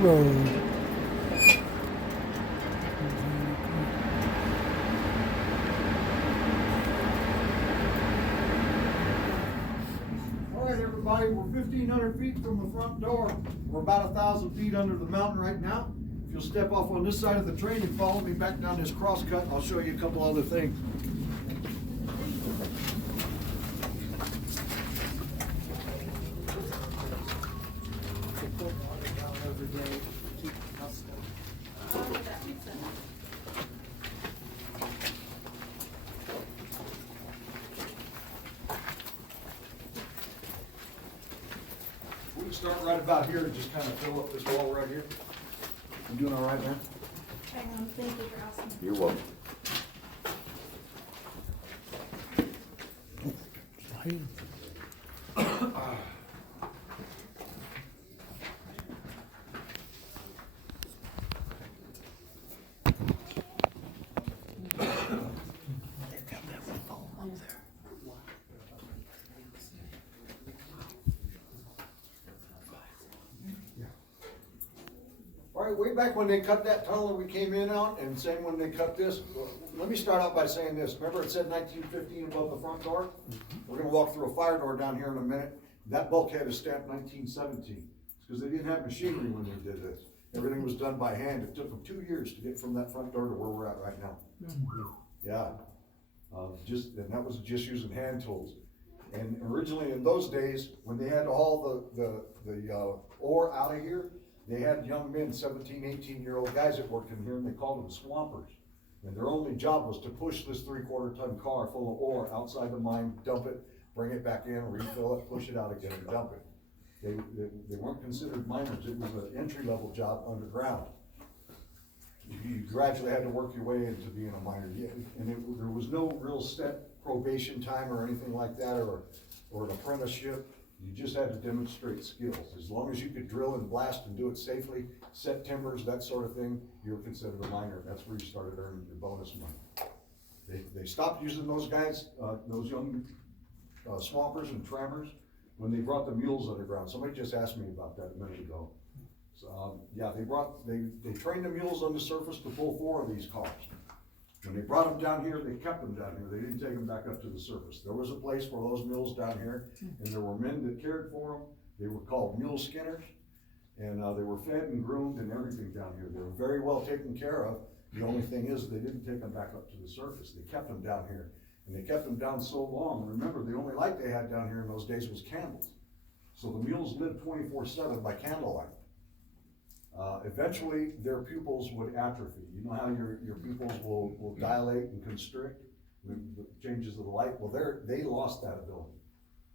road. All right, everybody, we're 1,500 feet from the front door. We're about 1,000 feet under the mountain right now. If you'll step off on this side of the train and follow me back down this crosscut, I'll show you a couple other things. We can start right about here and just kind of fill up this wall right here. You doing all right, man? Hang on, thank you for asking. You're welcome. All right, way back when they cut that tunnel that we came in on, and same when they cut this, let me start out by saying this. Remember it said 1915 above the front door? We're gonna walk through a fire door down here in a minute. That bulkhead is stamped 1917. It's because they didn't have machinery when they did this. Everything was done by hand. It took them 2 years to get from that front door to where we're at right now. Yeah, and that was just using hand tools. And originally in those days, when they had to haul the ore out of here, they had young men, 17, 18-year-old guys that worked in here, and they called them swampers. And their only job was to push this 3/4 ton car full of ore outside the mine, dump it, bring it back in, refill it, push it out again, and dump it. They weren't considered miners. It was an entry-level job underground. You gradually had to work your way into being a miner. And there was no real set probation time or anything like that, or an apprenticeship. You just had to demonstrate skills. As long as you could drill and blast and do it safely, set timbers, that sort of thing, you were considered a miner. That's where you started earning your bonus money. They stopped using those guys, those young swampers and trammers, when they brought the mules underground. Somebody just asked me about that a minute ago. So, yeah, they trained the mules on the surface to pull 4 of these cars. When they brought them down here, they kept them down here. They didn't take them back up to the surface. There was a place for those mules down here, and there were men that cared for them. They were called mule skinners, and they were fed and groomed and everything down here. They were very well taken care of. The only thing is, they didn't take them back up to the surface. They kept them down here, and they kept them down so long. Remember, the only light they had down here in those days was candles. So the mules lived 24/7 by candlelight. Eventually, their pupils would atrophy. You know how your pupils will dilate and constrict with the changes of the light? Well, they lost that ability.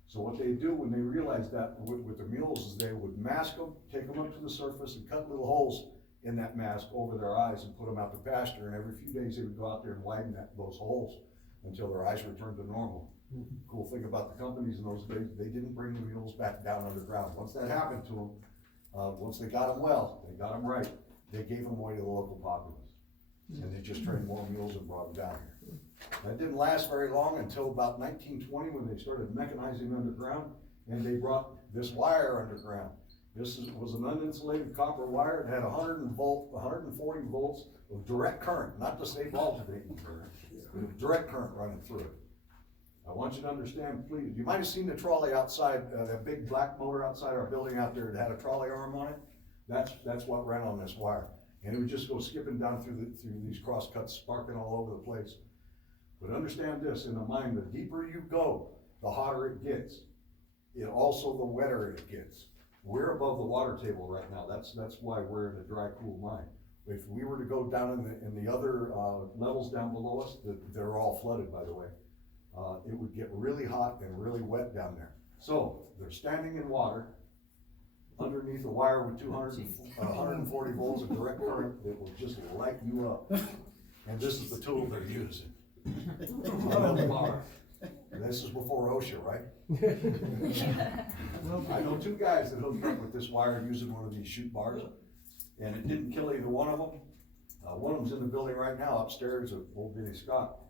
So what they do when they realized that with the mules is they would mask them, take them up to the surface and cut little holes in that mask over their eyes and put them out to pasture. And every few days they would go out there and widen those holes until their eyes returned to normal. Cool thing about the companies in those days, they didn't bring the mules back down underground. Once that happened to them, once they got them well, they got them right, they gave them away to the local populace. And they just trained more mules and brought them down here. That didn't last very long until about 1920 when they started mechanizing underground, and they brought this wire underground. This was an uninsulated copper wire. It had 140 volts of direct current, not the safe alternating current, but direct current running through it. I want you to understand, please, you might have seen the trolley outside, that big black motor outside our building out there that had a trolley arm on it. That's what ran on this wire. And it would just go skipping down through these cross cuts, sparking all over the place. But understand this, in the mine, the deeper you go, the hotter it gets. Also the wetter it gets. We're above the water table right now. That's why we're in a dry, cool mine. If we were to go down in the other levels down below us, they're all flooded, by the way. It would get really hot and really wet down there. So they're standing in water underneath a wire with 140 volts of direct current that will just light you up. And this is the tool they're using. This is before OSHA, right? I know 2 guys that hooked up with this wire using one of these chute bars, and it didn't kill either one of them. One of them's in the building right now upstairs at Old Vinnie Scott.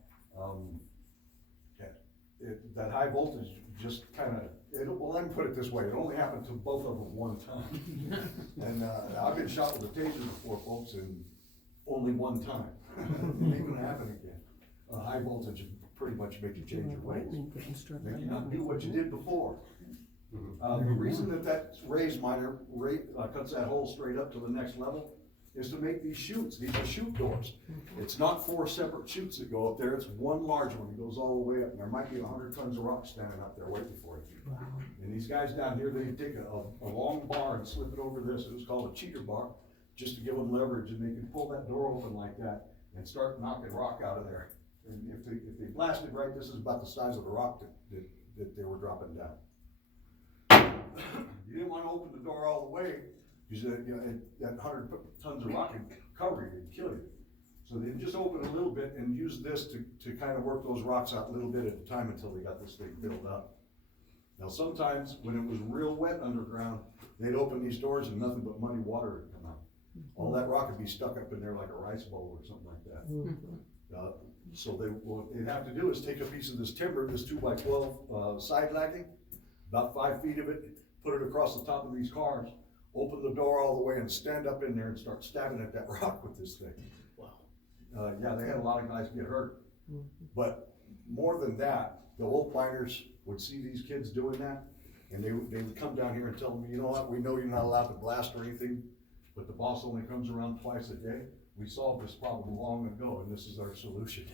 That high voltage just kinda, well, let me put it this way, it only happened to both of them one time. And, I've been shot with a taser before, folks, and only one time. It ain't gonna happen again. High voltage pretty much makes you change your ways. Make you not do what you did before. The reason that raised miner cuts that hole straight up to the next level is to make these chutes. These are chute doors. It's not 4 separate chutes that go up there, it's one large one that goes all the way up, and there might be 100 tons of rock standing up there waiting for you. And these guys down here, they take a long bar and slip it over this, it was called a cheater bar, just to give them leverage, and they can pull that door open like that and start knocking rock out of there. And if they blasted right, this is about the size of the rock that they were dropping down. You didn't wanna open the door all the way, because that 100 tons of rock would cover you and kill you. So they just open a little bit and use this to kind of work those rocks out a little bit at a time until they got this thing filled up. Now sometimes, when it was real wet underground, they'd open these doors and nothing but muddy water would come out. All that rock would be stuck up in there like a rice bowl or something like that. So what they'd have to do is take a piece of this timber, this 2x12 side lacking, about 5 feet of it, put it across the top of these cars, open the door all the way and stand up in there and start stabbing at that rock with this thing. Wow. Yeah, they had a lot of guys get hurt. But more than that, the old miners would see these kids doing that, and they would come down here and tell them, you know what, we know you're not allowed to blast or anything, but the boss only comes around twice a day. We solved this problem long ago, and this is our solution.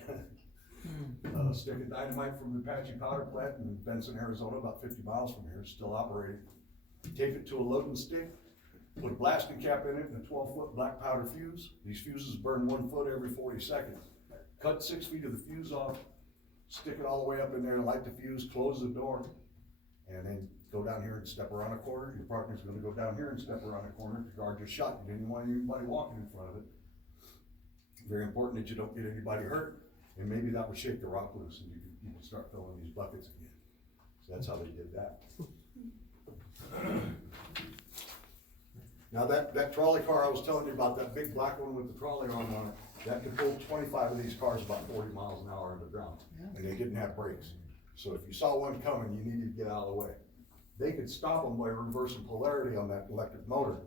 Stick of dynamite from the Apache powder plant in Benson, Arizona, about 50 miles from here, still operating. Tape it to a loading stick, put a blasting cap in it and a 12-foot black powder fuse. These fuses burn 1 foot every 40 seconds. Cut 6 feet of the fuse off, stick it all the way up in there and light the fuse, close the door, and then go down here and step around a corner. Your partner's gonna go down here and step around a corner to guard your shot. You didn't want anybody walking in front of it. Very important that you don't get anybody hurt, and maybe that would shake the rock loose and you can start filling these buckets again. So that's how they did that. Now that trolley car I was telling you about, that big black one with the trolley arm on it, that could pull 25 of these cars about 40 miles an hour underground, and they didn't have brakes. So if you saw one coming, you needed to get out of the way. They could stop them by reversing polarity on that electric motor,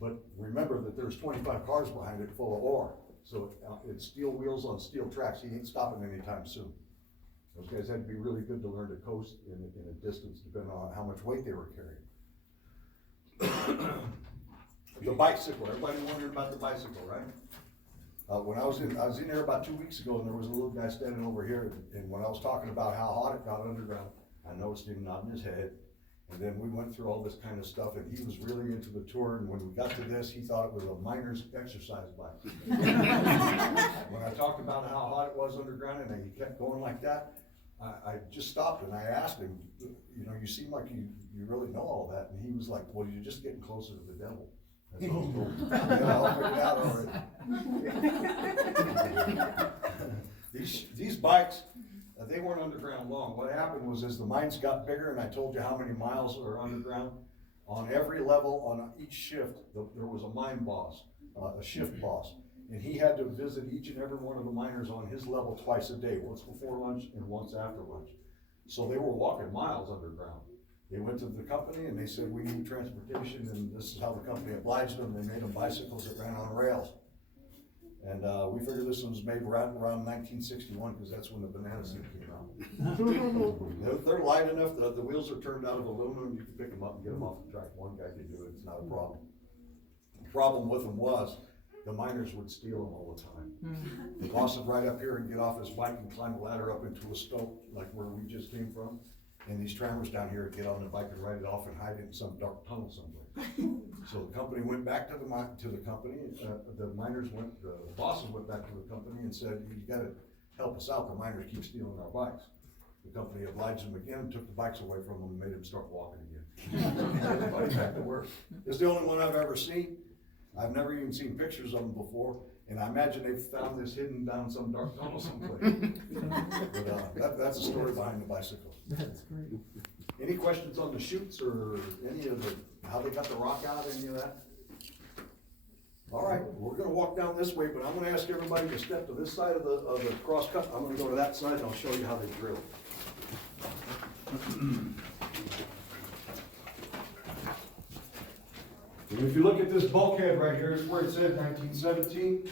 but remember that there's 25 cars behind it full of ore. So it's steel wheels on steel tracks. He ain't stopping anytime soon. Those guys had to be really good to learn to coast in a distance depending on how much weight they were carrying. The bicycle, everybody wondering about the bicycle, right? When I was in there about 2 weeks ago, and there was a little guy standing over here, and when I was talking about how hot it got underground, I noticed him nodding his head. And then we went through all this kind of stuff, and he was really into the tour, and when we got to this, he thought it was a miner's exercise bike. When I talked about how hot it was underground, and he kept going like that, I just stopped and I asked him, you know, you seem like you really know all that, and he was like, well, you're just getting closer to the devil. That's all. Yeah, I'll figure it out already. These bikes, they weren't underground long. What happened was as the mines got bigger, and I told you how many miles are underground, on every level, on each shift, there was a mine boss, a shift boss. And he had to visit each and every one of the miners on his level twice a day, once before lunch and once after lunch. So they were walking miles underground. They went to the company and they said, we need transportation, and this is how the company obliged them. They made them bicycles that ran on rails. And we figured this one was made around 1961, because that's when the banana suit came out. They're light enough that the wheels are turned out of aluminum. You can pick them up and get them off the track. One guy could do it, it's not a problem. The problem with them was, the miners would steal them all the time. The boss would ride up here and get off his bike and climb a ladder up into a stope, like where we just came from. And these trammers down here would get on the bike and ride it off and hide it in some dark tunnel somewhere. So the company went back to the company, the miners went, the bosses went back to the company and said, you gotta help us out, the miners keep stealing our bikes. The company obliged them again, took the bikes away from them and made them start walking again. Everybody back to work. This is the only one I've ever seen. I've never even seen pictures of them before, and I imagine they've found this hidden down some dark tunnel someplace. But that's the story behind the bicycle. That's great. Any questions on the chutes or any of how they got the rock out, any of that? All right, we're gonna walk down this way, but I'm gonna ask everybody to step to this side of the cross cut. I'm gonna go to that side and I'll show you how they drill. And if you look at this bulkhead right here, it's where it said 1917.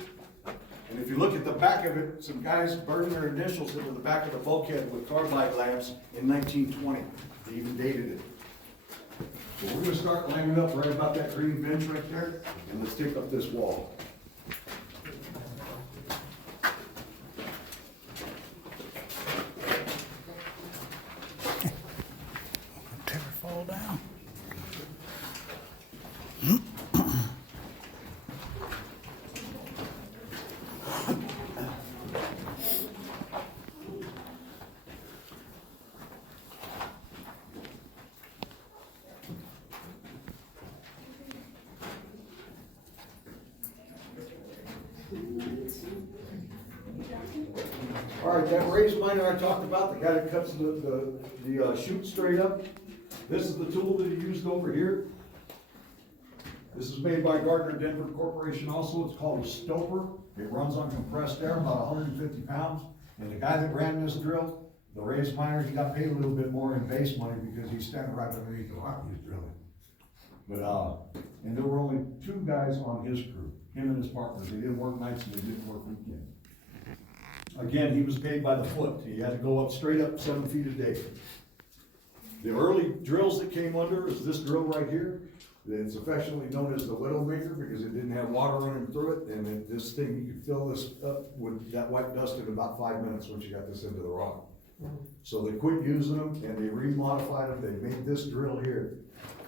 And if you look at the back of it, some guys burned their initials into the back of the bulkhead with carbide lamps in 1920. They even dated it. So we're gonna start lining up right about that green bench right there, and let's take up this wall. Never fall down. All right, that raised miner I talked about, the guy that cuts the chute straight up, this is the tool that he used over here. This is made by Gardner Denver Corporation also. It's called a stoper. It runs on compressed air, about 150 pounds. And the guy that ran this drill, the raised miner, he got paid a little bit more in base money because he's standing right underneath the rock he's drilling. But, and there were only 2 guys on his crew, him and his partners. They didn't work nights and they didn't work weekends. Again, he was paid by the foot. He had to go up straight up 7 feet a day. The early drills that came under is this drill right here. It's affectionately known as the Widowmaker because it didn't have water running through it, and this thing, you could fill this up with that white dust in about 5 minutes once you got this into the rock. So they quit using them and they remodified them. They made this drill here.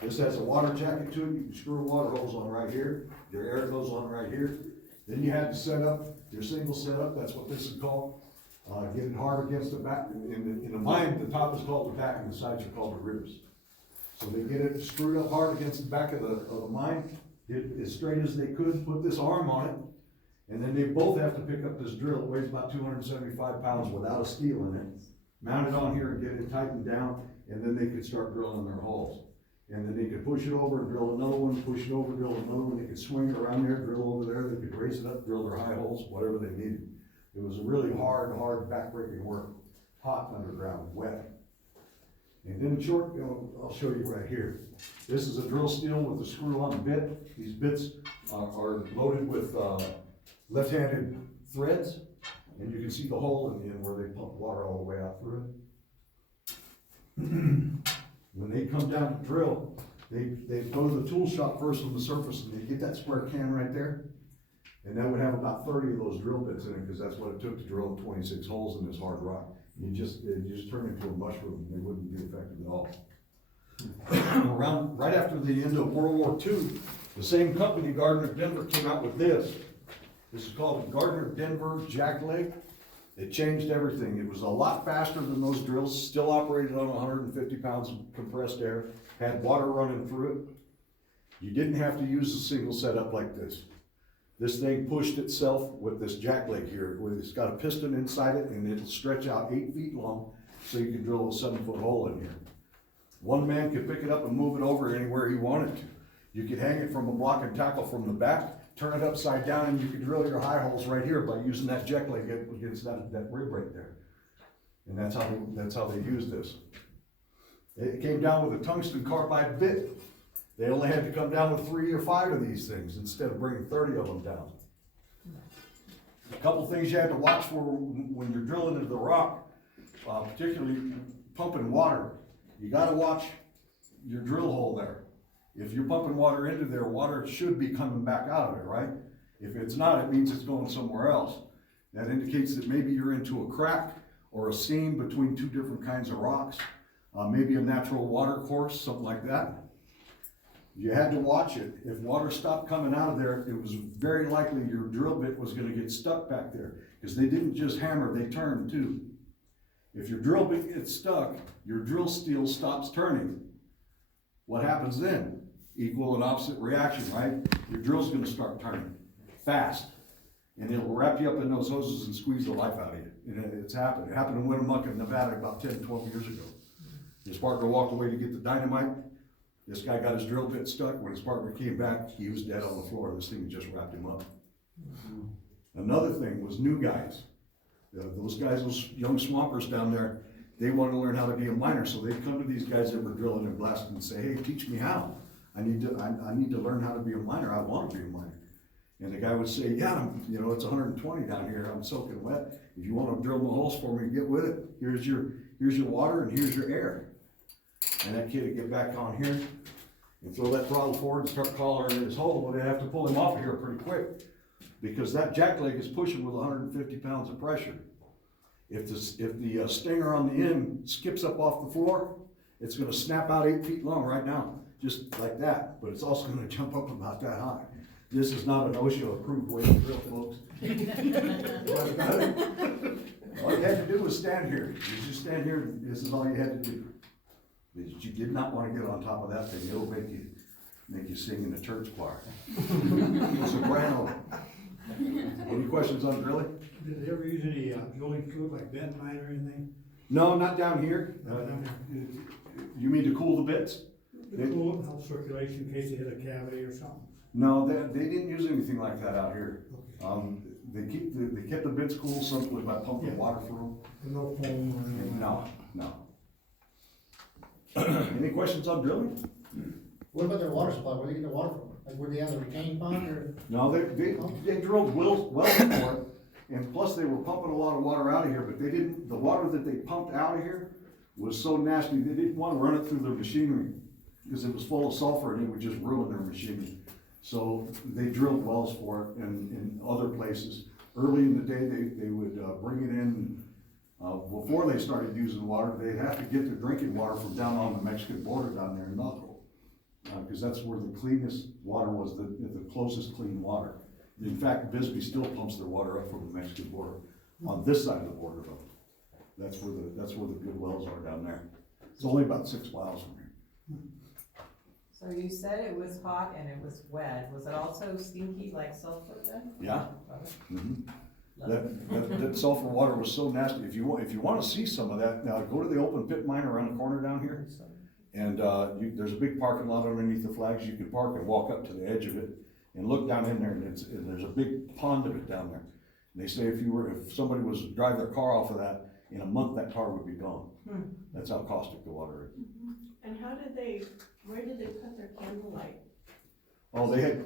This has a water jacket to it. You can screw water hose on right here. Your air goes on right here. Then you had to set up your single setup. That's what this is called. Get it hard against the back. In the mine, the top is called the back and the sides are called the ribs. So they get it screwed up hard against the back of the mine, get it as straight as they could, put this arm on it, and then they both have to pick up this drill. It weighs about 275 pounds without a steel in it, mount it on here and get it tightened down, and then they could start drilling their holes. And then they could push it over and drill another one, push it over, drill another one. They could swing it around there, drill over there. They could raise it up, drill their high holes, whatever they needed. It was really hard backbreaking work, hot underground, wet. And in short, I'll show you right here. This is a drill steel with a screw on the bit. These bits are loaded with left-handed threads, and you can see the hole in the end where they pump water all the way out through it. When they come down to drill, they go to the tool shop first on the surface, and they get that square can right there. And that would have about 30 of those drill bits in it, because that's what it took to drill 26 holes in this hard rock. It just turned into a mushroom. They wouldn't be effective at all. Right after the end of World War II, the same company, Gardner Denver, came out with this. This is called Gardner Denver Jackleg. It changed everything. It was a lot faster than those drills, still operated on 150 pounds of compressed air, had water running through it. You didn't have to use a single setup like this. This thing pushed itself with this jackleg here. It's got a piston inside it, and it'll stretch out 8 feet long, so you can drill a 7-foot hole in here. One man could pick it up and move it over anywhere he wanted to. You could hang it from a block and tackle from the back, turn it upside down, and you could drill your high holes right here by using that jackleg against that rib right there. And that's how they used this. It came down with a tungsten carbide bit. They only had to come down with 3 or 5 of these things instead of bringing 30 of them down. A couple things you had to watch for when you're drilling into the rock, particularly pumping water. You gotta watch your drill hole there. If you're pumping water into there, water should be coming back out of it, right? If it's not, it means it's going somewhere else. That indicates that maybe you're into a crack or a seam between 2 different kinds of rocks, maybe a natural water course, something like that. You had to watch it. If water stopped coming out of there, it was very likely your drill bit was gonna get stuck back there, because they didn't just hammer, they turned too. If your drill bit gets stuck, your drill steel stops turning. What happens then? Equal and opposite reaction, right? Your drill's gonna start turning fast, and it'll wrap you up in those hoses and squeeze the life out of you. And it's happened. It happened in Winnemucca, Nevada about 10, 12 years ago. His partner walked away to get the dynamite. This guy got his drill bit stuck. When his partner came back, he was dead on the floor. This thing just wrapped him up. Another thing was new guys. Those guys, those young swampers down there, they wanted to learn how to be a miner, so they'd come to these guys that were drilling and blasting and say, hey, teach me how. I need to learn how to be a miner, I want to be a miner. And the guy would say, yeah, you know, it's 120 down here, I'm soaking wet. If you want to drill the holes for me, get with it. Here's your water and here's your air. And that kid would get back on here and throw that throttle forward and start collaring in his hole, but they'd have to pull him off of here pretty quick. Because that jack leg is pushing with 150 pounds of pressure. If the stinger on the end skips up off the floor, it's gonna snap out 8 feet long right now, just like that, but it's also gonna jump up about that high. This is not an OSHA approved way to drill, folks. All you had to do was stand here. You just stand here, and this is all you had to do. Because you did not want to get on top of that thing, it'll make you sing in the church choir. Soprano. Any questions on drilling? Did they ever use any drilling fluid like bentonite or anything? No, not down here. You mean to cool the bits? The cool, help circulation in case they hit a cavity or something? No, they didn't use anything like that out here. They kept the bits cool simply by pumping water through them. No foam or anything? No. Any questions on drilling? What about their water supply? Where do they get their water from? Like, were they on the retaining pond or? No, they drilled wells for it, and plus they were pumping a lot of water out of here, but the water that they pumped out of here was so nasty, they didn't want to run it through their machinery, because it was full of sulfur and it would just ruin their machinery. So they drilled wells for it in other places. Early in the day, they would bring it in, before they started using water, they'd have to get their drinking water from down on the Mexican border down there in Naco. Because that's where the cleanest water was, the closest clean water. In fact, Bisbee still pumps their water up from the Mexican border, on this side of the border though. That's where the good wells are down there. It's only about 6 miles from here. So you said it was hot and it was wet, was it also stinky like sulfur then? Yeah. That sulfur water was so nasty. If you want to see some of that, now go to the open pit mine around the corner down here. And there's a big parking lot underneath the flags. You can park and walk up to the edge of it and look down in there, and there's a big pond of it down there. And they say if somebody was to drive their car off of that, in a month that car would be gone. That's how caustic the water is. And where did they put their candlelight? Oh, they had,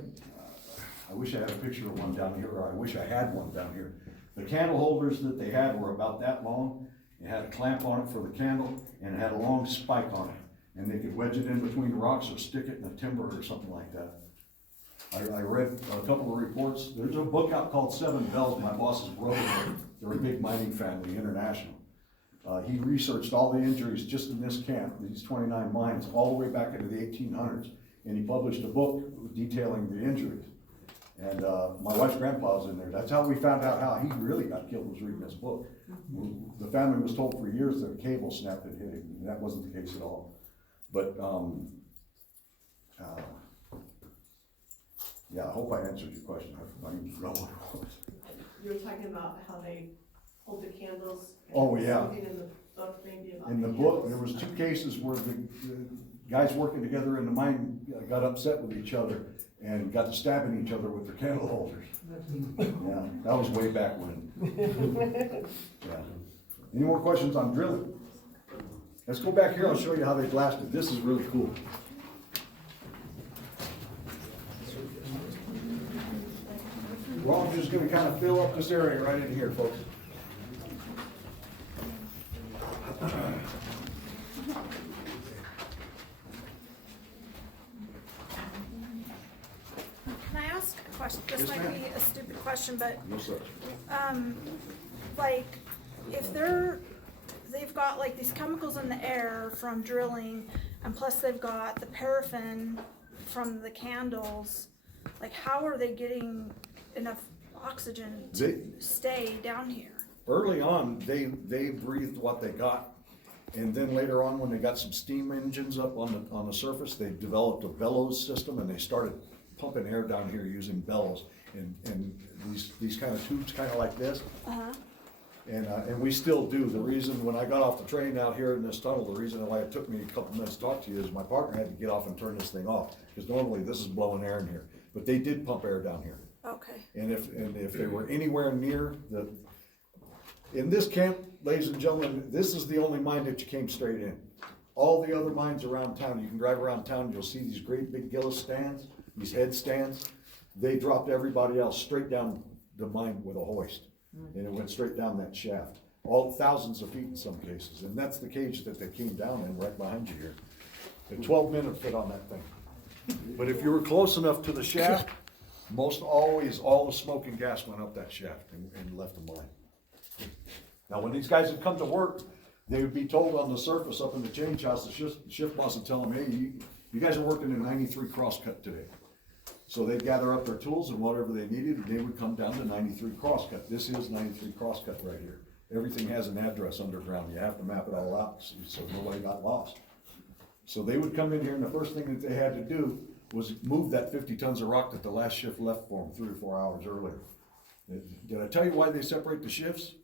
I wish I had a picture of one down here, or I wish I had one down here. The candle holders that they had were about that long. It had a clamp on it for the candle, and it had a long spike on it. And they could wedge it in between the rocks or stick it in a timber or something like that. I read a couple of reports. There's a book out called Seven Bells, my boss's brother. They're a big mining family, international. He researched all the injuries just in this camp, these 29 mines, all the way back into the 1800s. And he published a book detailing the injuries. And my wife's grandpa's in there. That's how we found out how he really got killed, was reading this book. The family was told for years that a cable snapped and hit him, and that wasn't the case at all. But, yeah, I hope I answered your question. I even forgot what it was. You were talking about how they hold the candles. Oh, yeah. Something in the book maybe about In the book, there was 2 cases where the guys working together in the mine got upset with each other and got to stabbing each other with their candle holders. Yeah, that was way back when. Yeah. Any more questions on drilling? Let's go back here, I'll show you how they blasted. This is really cool. Well, I'm just gonna kind of fill up this area right in here, folks. Can I ask a question? This Yes, might ma'am. be a stupid question, but, No such. like, if they've got like these chemicals in the air from drilling, and plus they've got the paraffin from the candles, like, how are they getting enough oxygen to stay down here? Early on, they breathed what they got. And then later on, when they got some steam engines up on the surface, they developed a bellows system, and they started pumping air down here using bellows. And these kind of tubes, kind of like this. Uh-huh. And we still do. The reason, when I got off the train out here in this tunnel, the reason why it took me a couple minutes to talk to you is my partner had to get off and turn this thing off. Because normally this is blowing air in here. But they did pump air down here. Okay. And if they were anywhere near In this camp, ladies and gentlemen, this is the only mine that you came straight in. All the other mines around town, you can drive around town, and you'll see these great big Gillis stands, these head stands. They dropped everybody else straight down the mine with a hoist, and it went straight down that shaft. All thousands of feet in some cases, and that's the cage that they came down in right behind you here. A 12-minute fit on that thing. But if you were close enough to the shaft, most always, all the smoke and gas went up that shaft and left the mine. Now, when these guys would come to work, they would be told on the surface up in the change house, the shift boss would tell them, hey, you guys are working in 93 crosscut today. So they'd gather up their tools and whatever they needed, and they would come down to 93 crosscut. This is 93 crosscut right here. Everything has an address underground. You have to map it all out so nobody got lost. So they would come in here, and the first thing that they had to do was move that 50 tons of rock that the last shift left for them 3 or 4 hours earlier. Did I tell you why they separate the shifts?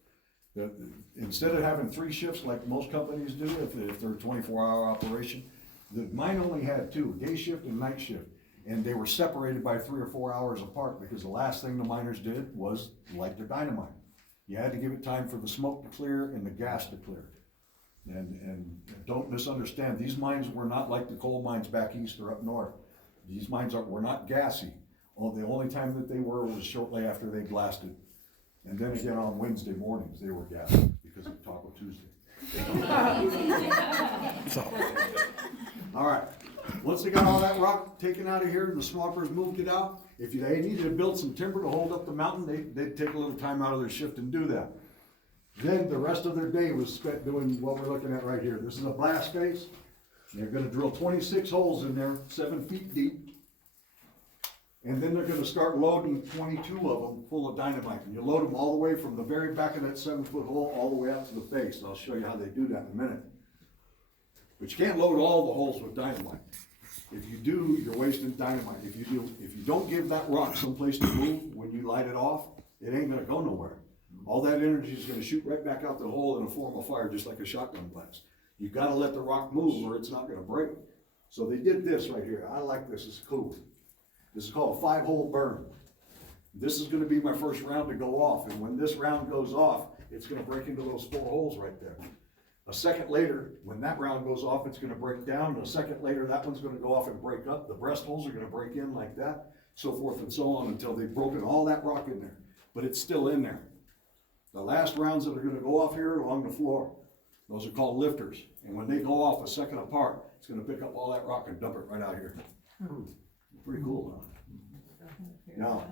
Instead of having 3 shifts like most companies do, if they're a 24-hour operation, mine only had 2, day shift and night shift. And they were separated by 3 or 4 hours apart because the last thing the miners did was light their dynamite. You had to give it time for the smoke to clear and the gas to clear. And don't misunderstand, these mines were not like the coal mines back east or up north. These mines were not gassy. The only time that they were was shortly after they blasted. And then again on Wednesday mornings, they were gassy because of Taco Tuesday. All right, once they got all that rock taken out of here, the swampers moved it out. If they needed to build some timber to hold up the mountain, they'd take a little time out of their shift and do that. Then the rest of their day was spent doing what we're looking at right here. This is a blast face. They're gonna drill 26 holes in there, 7 feet deep. And then they're gonna start loading 22 of them full of dynamite. And you load them all the way from the very back of that 7-foot hole all the way out to the face. I'll show you how they do that in a minute. But you can't load all the holes with dynamite. If you do, you're wasting dynamite. If you don't give that rock someplace to move when you light it off, it ain't gonna go nowhere. All that energy is gonna shoot right back out the hole in a form of fire, just like a shotgun blast. You gotta let the rock move or it's not gonna break. So they did this right here. I like this, it's cool. This is called a 5-hole burn. This is gonna be my first round to go off, and when this round goes off, it's gonna break into those 4 holes right there. A second later, when that round goes off, it's gonna break down, and a second later, that one's gonna go off and break up. The breast holes are gonna break in like that, so forth and so on, until they've broken all that rock in there. But it's still in there. The last rounds that are gonna go off here along the floor, those are called lifters. And when they go off a second apart, it's gonna pick up all that rock and dump it right out here. Pretty cool, huh? Now,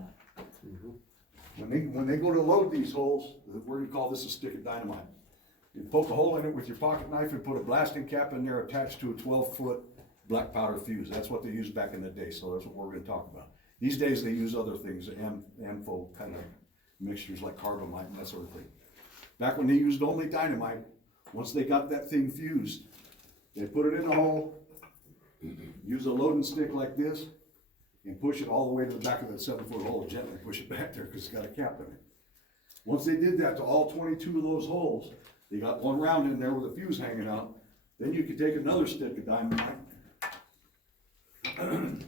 when they go to load these holes, we're gonna call this a stick of dynamite. You poke a hole in it with your pocket knife and put a blasting cap in there attached to a 12-foot black powder fuse. That's what they used back in the day, so that's what we're gonna talk about. These days, they use other things, ANFO kind of mixtures like carbamide and that sort of thing. Back when they used only dynamite, once they got that thing fused, they put it in the hole, use a loading stick like this, and push it all the way to the back of that 7-foot hole, gently push it back there because it's got a cap in it. Once they did that to all 22 of those holes, they got one round in there with a fuse hanging out. Then you could take another stick of dynamite and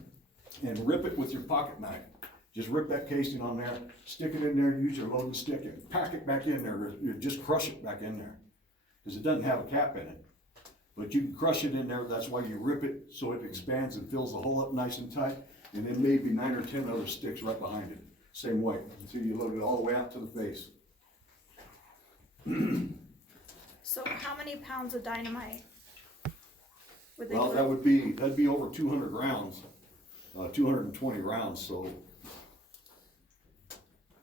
rip it with your pocket knife. Just rip that casing on there, stick it in there, use your loading stick and pack it back in there, or just crush it back in there. Because it doesn't have a cap in it. But you can crush it in there, that's why you rip it so it expands and fills the hole up nice and tight. And then maybe 9 or 10 other sticks right behind it, same way, until you load it all the way out to the face. So how many pounds of dynamite would they Well, put? that'd be over 200 rounds, 220 rounds, so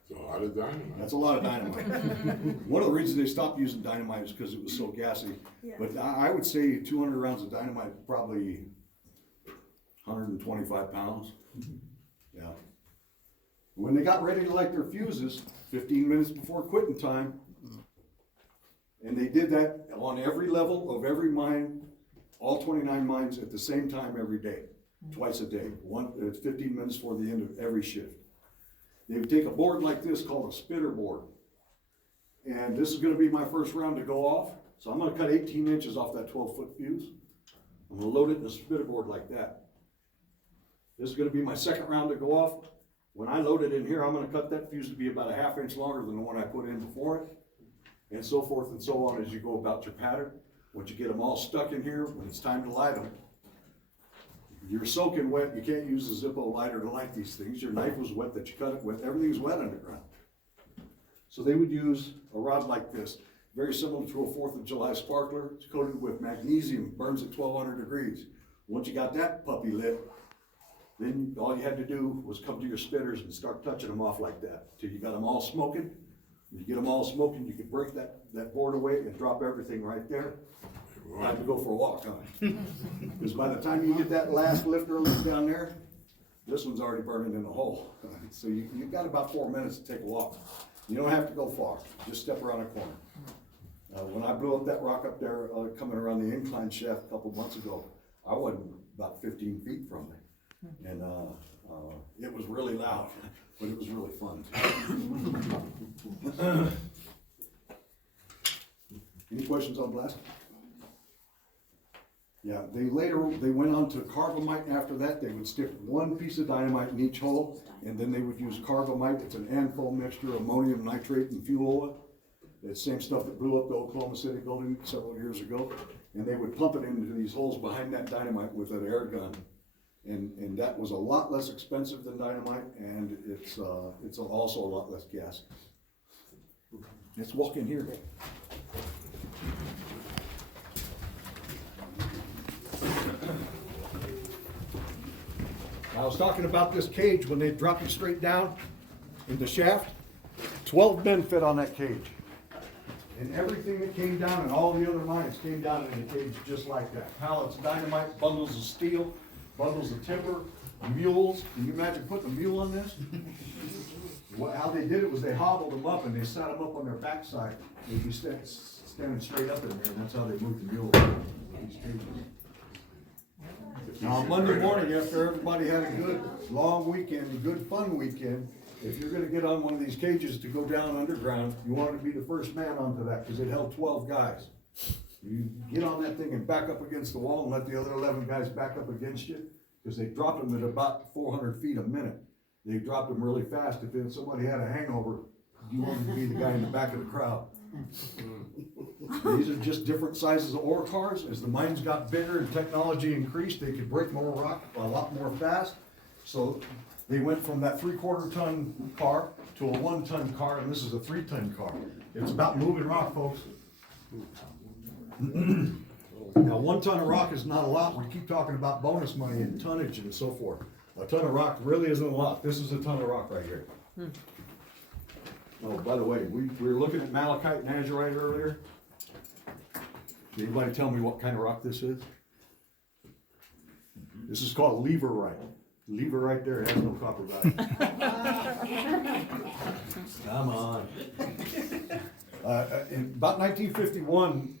It's a lot of dynamite. that's a lot of dynamite. One of the reasons they stopped using dynamite is because it was so gassy. Yeah. But I would say 200 rounds of dynamite, probably 125 pounds. Yeah. When they got ready to light their fuses, 15 minutes before quitting time, and they did that on every level of every mine, all 29 mines at the same time every day, twice a day. 15 minutes before the end of every shift. They would take a board like this called a spitter board. And this is gonna be my first round to go off. So I'm gonna cut 18 inches off that 12-foot fuse. I'm gonna load it in a spitter board like that. This is gonna be my second round to go off. When I load it in here, I'm gonna cut that fuse to be about a 1/2 inch longer than the one I put in before it. and so forth and so on as you go about your pattern. Once you get them all stuck in here, when it's time to light them, you're soaking wet, you can't use a Zippo lighter to light these things, your knife was wet that you cut it with, everything's wet underground. So they would use a rod like this, very similar to a 4th of July sparkler. It's coated with magnesium, burns at 1200 degrees. Once you got that puppy lit, then all you had to do was come to your spitters and start touching them off like that, till you got them all smoking. When you get them all smoking, you could break that board away and drop everything right there. Time to go for a walk, huh? Because by the time you get that last lifter down there, this one's already burning in the hole. So you've got about 4 minutes to take a walk. You don't have to go far, just step around a corner. When I blew up that rock up there, coming around the incline shaft a couple months ago, I wasn't about 15 feet from it. And it was really loud, but it was really fun. Any questions on blast? Yeah, they went on to carbamite after that. They would stick one piece of dynamite in each hole, and then they would use carbamite. It's an ANFO mixture, ammonium nitrate and fuel oil. It's the same stuff that blew up the Oklahoma City building several years ago. And they would pump it into these holes behind that dynamite with an air gun. And that was a lot less expensive than dynamite, and it's also a lot less gas. Let's walk in here. I was talking about this cage when they drop you straight down in the shaft. 12 men fit on that cage. And everything that came down and all the other mines came down in a cage just like that. Pallets of dynamite, bundles of steel, bundles of timber, mules. Can you imagine putting a mule on this? How they did it was they hobbled them up and they set them up on their backside. They'd be standing straight up in there, and that's how they moved the mule. These cages. Now, on Monday morning, after everybody had a good long weekend, a good fun weekend, if you're gonna get on one of these cages to go down underground, you want to be the first man onto that, because it held 12 guys. You get on that thing and back up against the wall and let the other 11 guys back up against you, because they dropped them at about 400 feet a minute. They dropped them really fast. If somebody had a hangover, you wanted to be the guy in the back of the crowd. These are just different sizes of ore cars. As the mines got bigger and technology increased, they could break more rock a lot more fast. So they went from that 3/4 ton car to a 1 ton car, and this is a 3 ton car. It's about moving rock, folks. Now, 1 ton of rock is not a lot. We keep talking about bonus money and tonnage and so forth. A ton of rock really isn't a lot. This is a ton of rock right here. Oh, by the way, we were looking at malachite and azurite earlier. Did anybody tell me what kind of rock this is? This is called leverite. Leverite there has no copper value. Come on. In about 1951,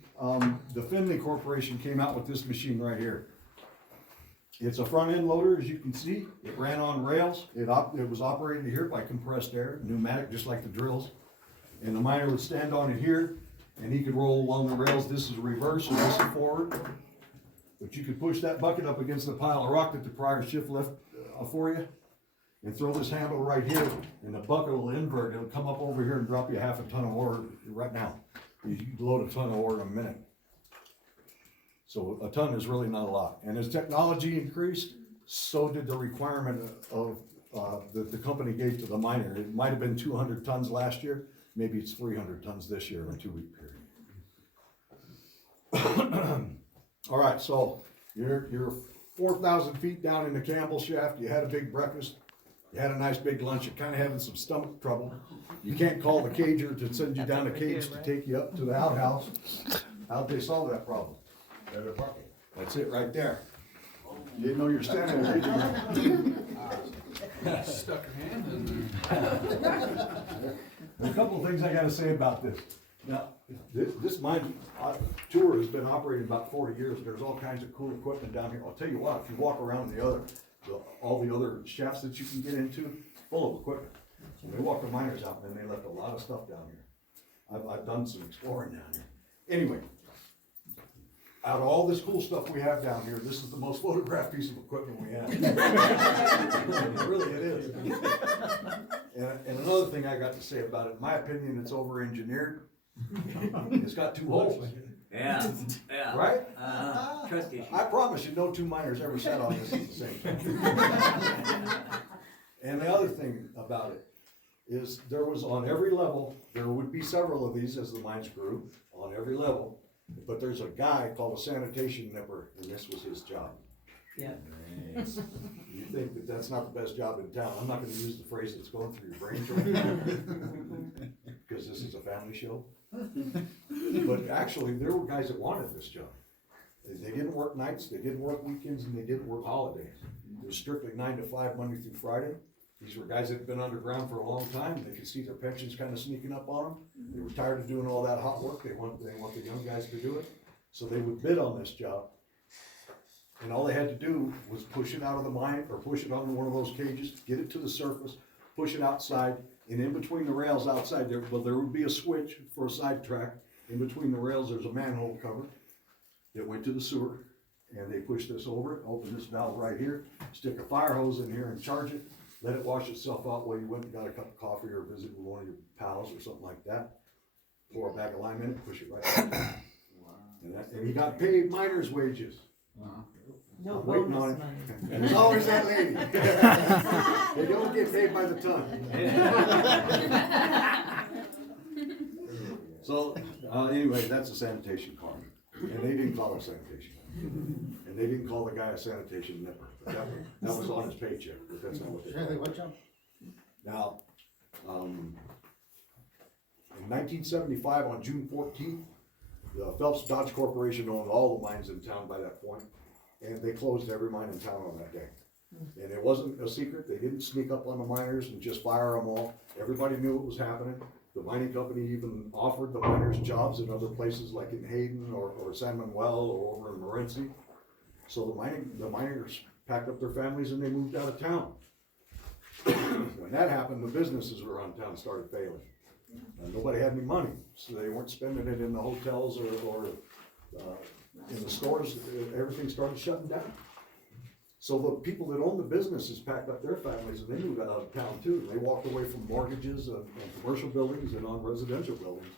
the Finley Corporation came out with this machine right here. It's a front end loader, as you can see. It ran on rails. It was operated here by compressed air, pneumatic, just like the drills. And the miner would stand on it here, and he could roll along the rails. This is reverse, and this is forward. But you could push that bucket up against the pile of rock that the prior shift left for you, and throw this handle right here, and the bucket will invert. It'll come up over here and drop you 1/2 ton of ore right now. You can load a ton of ore in a minute. So a ton is really not a lot. And as technology increased, so did the requirement of that the company gave to the miner. It might have been 200 tons last year. Maybe it's 300 tons this year in a 2-week period. All right, so you're 4,000 feet down in the Campbell shaft. You had a big breakfast. You had a nice big lunch. You're kind of having some stomach trouble. You can't call the cager to send you down the cage to take you up to the outhouse. How'd they solve that problem? That's it right there. You didn't know you were standing there, did you? Stuck her hand in there. A couple of things I gotta say about this. Now, this mine tour has been operating about 40 years. There's all kinds of cool equipment down here. I'll tell you what, if you walk around all the other shafts that you can get into, it's full of equipment. They walked the miners out and they left a lot of stuff down here. I've done some exploring down here. Anyway, out of all this cool stuff we have down here, this is the most photographed piece of equipment we have. Really, it is. And another thing I got to say about it, in my opinion, it's over-engineered. It's got two holes, Yeah, yeah. right? Trust issue. I promise you, no two miners ever sat on this at the same time. And the other thing about it is there was on every level, there would be several of these as the mines grew, on every level. But there's a guy called a sanitation nipper, and this was his job. Yeah. You think that that's not the best job in town? I'm not gonna use the phrase that's going through your brains right now. Because this is a family show. But actually, there were guys that wanted this job. They didn't work nights, they didn't work weekends, and they didn't work holidays. It was strictly 9 to 5, Monday through Friday. These were guys that had been underground for a long time. They could see their pensions kind of sneaking up on them. They were tired of doing all that hot work. They want the young guys to do it. So they would bid on this job. And all they had to do was push it out of the mine or push it onto one of those cages, get it to the surface, push it outside, and in between the rails outside there, well, there would be a switch for a sidetrack. In between the rails, there's a manhole cover that went to the sewer. And they push this over it, open this valve right here, stick a fire hose in here and charge it, let it wash itself out while you went and got a cup of coffee or visit with one of your pals or something like that. Pour a bag of lime in it, push it right back. And he got paid miner's wages. No I'm waiting on bonus it. money. There's always that lady. They don't get paid by the ton. So, anyway, that's a sanitation car. And they didn't call it sanitation. And they didn't call the guy a sanitation nipper. That was on his paycheck, but that's not what they Yeah, called it. what job? Now, in 1975, on June 14th, the Phelps Dodge Corporation owned all the mines in town by that point, and they closed every mine in town on that day. And it wasn't a secret. They didn't sneak up on the miners and just fire them all. Everybody knew what was happening. The mining company even offered the miners jobs in other places like in Hayden or San Manuel or over in Morenci. So the miners packed up their families and they moved out of town. When that happened, the businesses around town started failing. Nobody had any money, so they weren't spending it in the hotels or in the stores. Everything started shutting down. So the people that owned the businesses packed up their families and they moved out of town too. They walked away from mortgages and commercial buildings and on residential buildings.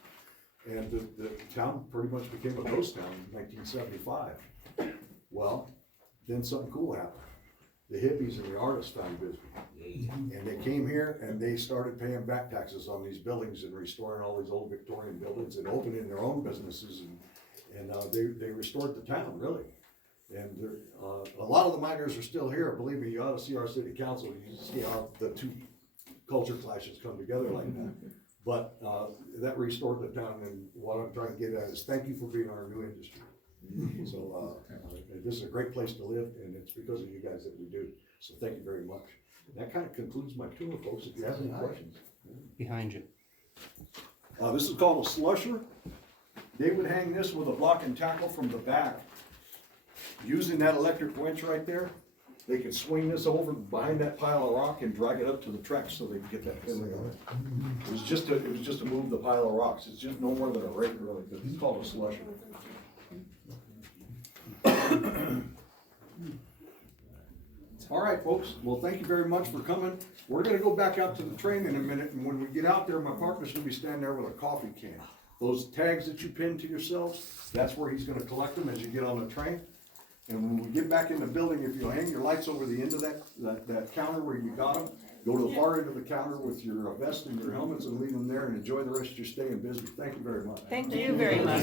And the town pretty much became a ghost town in 1975. Well, then something cool happened. The hippies and the artists found Bisbee. And they came here and they started paying back taxes on these buildings and restoring all these old Victorian buildings and opening their own businesses. And they restored the town, really. And a lot of the miners are still here. Believe me, you ought to see our city council. You see how the two culture clashes come together like that. But that restored the town, and what I'm trying to get at is thank you for being our new industry. So this is a great place to live, and it's because of you guys that we do. So thank you very much. That kind of concludes my tour, folks. If you have any questions. Behind you. This is called a slusher. They would hang this with a block and tackle from the back. Using that electric winch right there, they could swing this over behind that pile of rock and drag it up to the tracks so they could get that filling on it. It was just to move the pile of rocks. It's just no more than a rake really, but it's called a slusher. All right, folks. Well, thank you very much for coming. We're gonna go back out to the train in a minute, and when we get out there, my partner's gonna be standing there with a coffee can. Those tags that you pin to yourselves, that's where he's gonna collect them as you get on the train. And when we get back in the building, if you'll hang your lights over the end of that counter where you got them, go to the far end of the counter with your vest and your helmets and leave them there and enjoy the rest of your stay in Bisbee. Thank you very much. Thank you very much.